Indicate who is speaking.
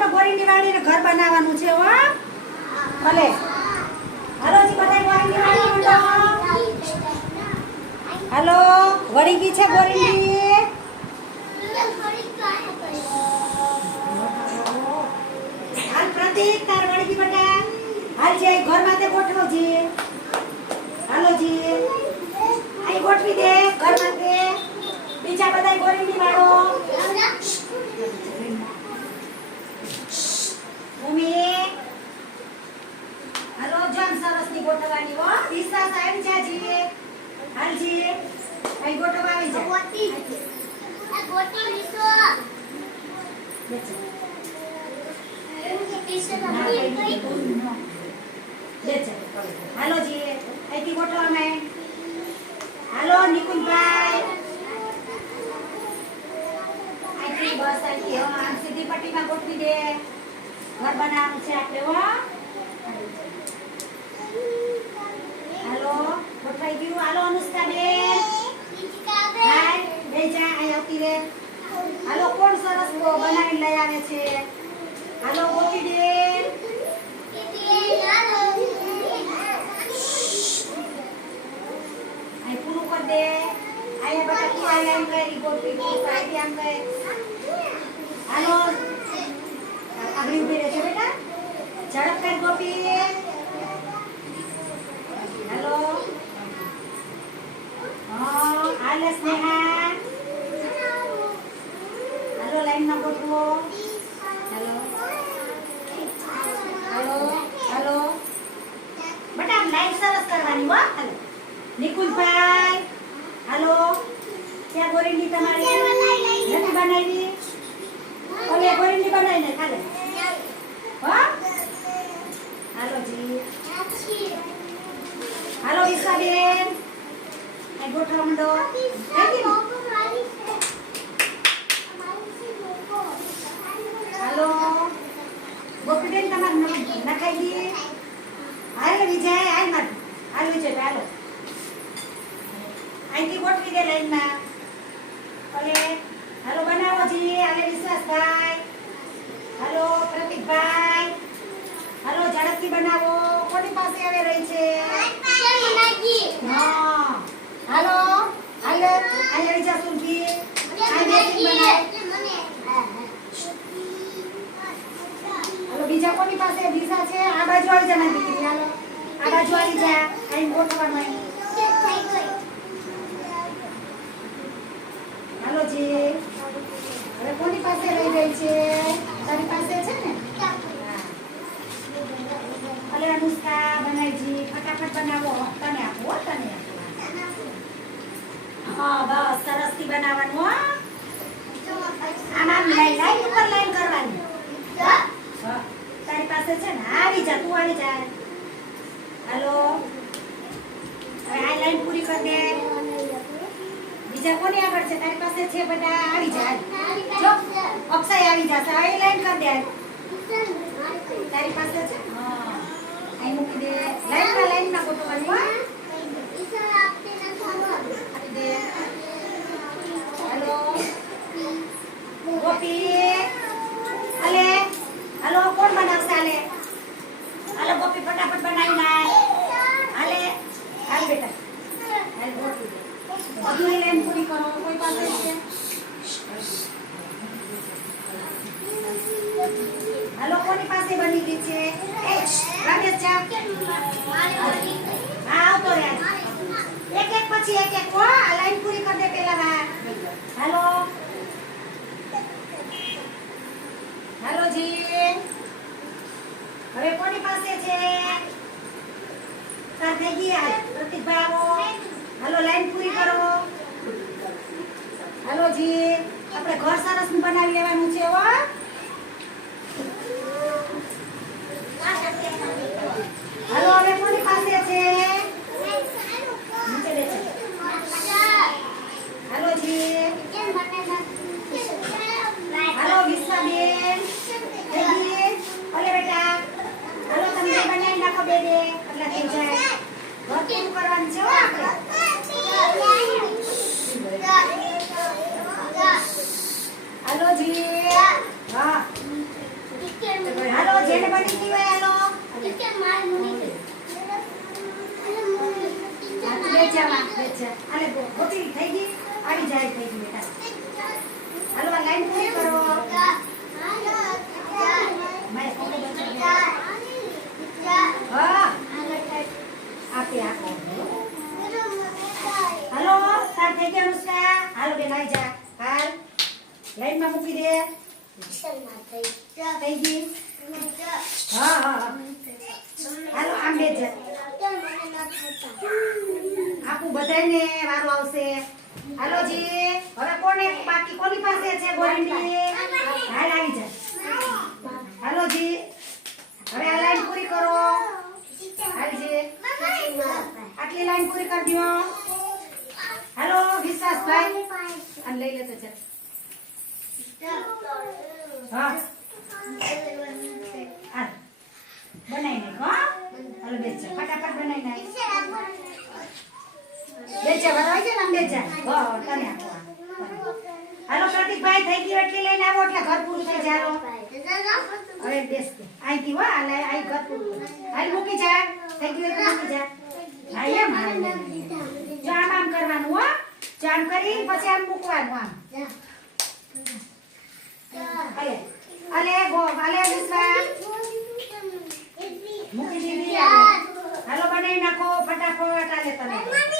Speaker 1: આપણે ગોરીની વાળીને ઘર બનાવવાનું છે હો. ભલે. હાલો જી બધા ગોરીની વાળી હાલો, વળી ગઈ છે ગોરીની? હાલ પ્રતિક તાર વળી ગઈ બેટા. હાલ જે ઘર માટે ગોઠવો જી હાલો જી આઈ ગોઠવી દે ઘર માટે બીજા બધા ગોરીની વાળો ભૂમિ હાલો જન સરસની ગોઠવવાની હો વિશ્વાસ આવી જાજી હાલજી આઈ ગોઠવ આવી જા બેસો. બેસો. હાલો જી અહીંથી ગોઠવો અમે હાલો નિકુલભાઈ અહીંથી બસ અહીંથી સીધી પટ્ટીમાં ગોઠવી દે ઘર બનાવવાનું છે આપણે હો હાલો ગોઠવાઈ ગયું હાલો અનુષ્કાબેન હાય લઈ જા અહીં આવતી રે હાલો કોણ સરસ બો છે. હાલો ગોપીબેન અહીં પૂરું કર દે. આયા બટા તું આ લાઈન કરી ગોપી તું સાથી આમ કરે હાલો. આગળ રહે છે બેટા. ઝડપ કર ગોપી. હાલો. હા, હાલે સ્નેહા. હાલો, લાઈનમાં ગોઠવો હાલો હાલો હાલો બેટા આમ લાઈન સરસ કરવાની હો હાલો. નિકુંજભાઈ હાલો. ક્યાં ગોરીની તમારી? નથી બનાવી? ઓલે ગોરીની બનાવી ને ખાલે હો? હાલો જી. હાલો ઈશાબેન આ ગોઠવા માંડો? હાલો. ગોપીબેન તમારે નખાઈ દી. હાલ વિજય હાલ માર. વિજય હાલો અહીંથી ગોઠવી દે લાઈનમાં. ઓલે હાલો, બનાવો જી. હાલે વિશ્વાસભાઈ. હાલો, પ્રતિકભાઈ. હાલો, ઝડપથી બનાવો. કોની પાસે આવે રહી છે? હા. હાલો આલે વિજા સુરભી. અહીંયા હાલો બીજા કોની પાસે? દિશા છે? આ બાજુ આવી જા દીકરી. હાલો. આવી જા હાલો જી. હવે કોની પાસે રહી ગઈ છે? તારી પાસે છે ને. અલે અનુષ્કા, બનાવજી, ફટાફટ બનાવો. તને આપો તને હા, બસ સરસથી બનાવવાનું, હો. આમ લાઈન ઉપર લાઈન કરવાની. તારી પાસે છે ને? આવી જા, તું આવી જા. હાલો. હવે આ લાઈન પૂરી કર દે. બીજા કોની આગળ છે? તારી પાસે છે બધા? આવી જાય જો, અક્ષય આવી જશે. આ લાઈન કર દે. તારી પાસે છે? હા. અહીં મૂકી દે. લાઈનમાં લાઈનમાં ના ફોટો આપી દે હાલો ગોપી હાલે હાલો કોણ બનાવશે હાલે હાલો ગોપી ફટાફટ બનાવી નાખ હાલે હાલ બેટા હાલ ગોપી બધી લાઈન પૂરી કરો કોઈ પાસે છે હાલો કોની પાસે બની ગઈ છે એક એક પછી એક એક લાઈન પૂરી કરી દે પેલા હા હાલો હાલો જી હવે કોની પાસે છે તાર થઈ ગઈ આવો હાલો, લાઈન પૂરી કરો. હાલો જી. આપણે ઘર સરસનું બનાવી લેવાનું છે, હો. હાલો, હવે કોની પાસે છે? નીચે બેસો. હાલો જી. હાલો, વિશ્વાબેન. જયજી ઓલે બેટા. હાલો તમે બે બનાવી નાખો બે બે એટલે થઈ જાય. ઘર પૂરું કરવાનું છે, હો, આપણે? છે. આલે થઈ ગઈ, આવી જાય થઈ ગઈ બેટા. હાલો, આ લાઈન પૂરી કરો.
Speaker 2: હાલો,
Speaker 1: તાર થઈ ગયા હાલો, બેન, આવી જા. હાલ. લાઈનમાં મૂકી દે. થઈ ગઈ. હા હા હાલો, આમ જા. આપું બધાયને વારો આવશે. હાલો જી. હવે કોને બાકી કોની પાસે છે ગોરંટી હાલ આવી જા. હાલો જી. હવે આ લાઈન પૂરી કરો. હાલ જી. આટલી લાઈન પૂરી કરી દો હાલો, વિશ્વાસભાઈ. અને લઈ લેતો છે હા હાલ બનાવી નાખ હો જા ફટાફટ બનાવી નાખ. ને બેજા હો હાલો, પ્રતિકભાઈ થઈ ગયું એટલી લઈને આવો એટલે ઘર પૂરું થઈ હાલો. હવે બેસ અહીંથી, હો હાલ આઈ ઘર પૂરું હાલ મૂકી જા. થઈ ગયું એટલે મૂકી જા. હા એમ. જો, આમ આમ કરવાનું, હો. જો આમ કરી, પછી આમ મૂકવાનું, આમ. અલે અલે, ગો, અલે વિશ્વા મૂકી દીધી હાલો બનાવી નાખો ફટાફટ આલે તમે.